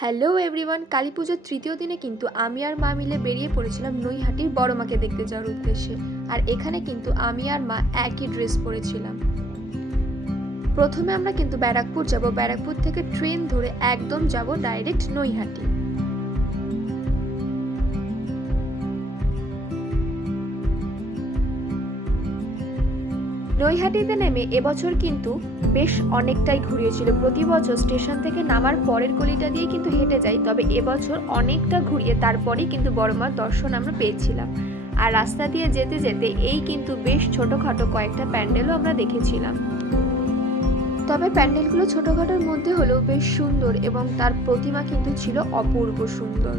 Hello everyone, Kali পুজোর তৃতীয় দিনে কিন্তু আমি আর মা মিলে বেরিয়ে পড়েছিলাম নৈহাটির বড় মাকে দেখতে যাওয়ার উদ্দেশ্যে। আর এখানে কিন্তু আমি আর মা একই ড্রেস পরেছিলাম। প্রথমে আমরা কিন্তু ব্যারাকপুর যাব, ব্যারাকপুর থেকে ট্রেন ধরে একদম যাব ডাইরেক্ট নৈহাটি। নৈহাটিতে নেমে এবছর কিন্তু বেশ অনেকটাই ঘুরিয়েছিল। প্রতি বছর স্টেশন থেকে নামার পরের গলিটা দিয়ে কিন্তু হেঁটে যাই, তবে এবছর অনেকটা ঘুরিয়ে তারপরেই কিন্তু বড়মার দর্শন আমরা পেয়েছিলাম। আর রাস্তা দিয়ে যেতে যেতে এই কিন্তু বেশ ছোটোখাটো কয়েকটা প্যান্ডেলও আমরা দেখেছিলাম। তবে প্যান্ডেলগুলো ছোটোখাটোর মধ্যে হলেও বেশ সুন্দর এবং তার প্রতিমা কিন্তু ছিল অপূর্ব সুন্দর।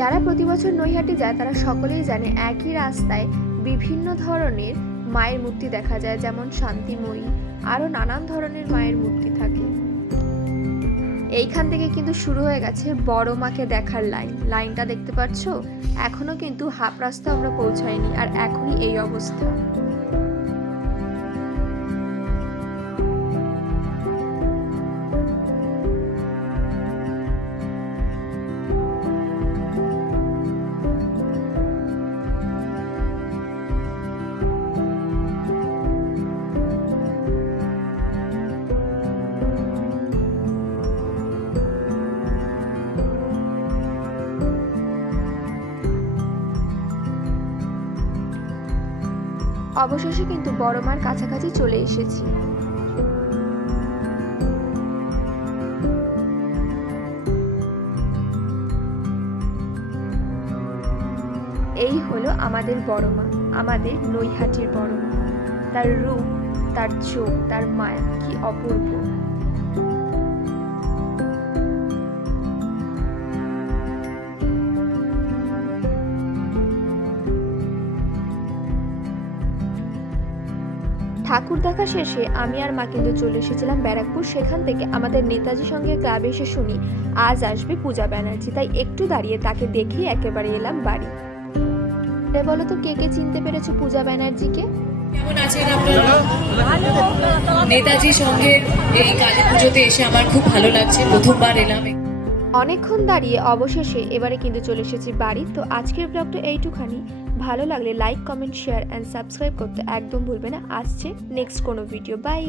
যারা প্রতি বছর নৈহাটি যায় তারা সকলেই জানে একই রাস্তায় বিভিন্ন ধরনের মায়ের মূর্তি দেখা যায়, যেমন শান্তিময়ী, আরও নানান ধরনের মায়ের মূর্তি থাকে। এইখান থেকে কিন্তু শুরু হয়ে গেছে বড় মাকে দেখার লাইনটা দেখতে পাচ্ছ? এখনো কিন্তু হাফ রাস্তা আমরা পৌঁছাইনি আর এখনই এই অবস্থা। অবশেষে কিন্তু বড় মার কাছাকাছি চলে এসেছি। এই হলো আমাদের বড় মা, আমাদের নৈহাটির বড় মা। তার রূপ, তার চোখ, তার মায়া কি অপূর্ব। ঠাকুর দেখা শেষে আমি আর মা কিন্তু চলে এসেছিলাম ব্যারাকপুর। সেখান থেকে আমাদের নেতাজি সঙ্গে ক্লাবে এসে শুনি আজ আসবে পূজা ব্যানার্জি, তাই একটু দাঁড়িয়ে তাকে দেখেই একেবারে এলাম বাড়ি। বলো তো কে কে চিনতে পেরেছো পূজা ব্যানার্জিকে? কেমন আছেন আপনারা? নেতাজি সঙ্গের এই কালী পুজোতে এসে আমার খুব ভালো লাগছে, প্রথমবার এলাম। অনেকক্ষণ দাঁড়িয়ে অবশেষে এবারে কিন্তু চলে এসেছি বাড়ি। তো আজকের ব্লগটা এইটুখানি। ভালো লাগলে like, comment, share and subscribe করতে একদম ভুলবে না। আসছে নেক্সট কোনো ভিডিও। বাই।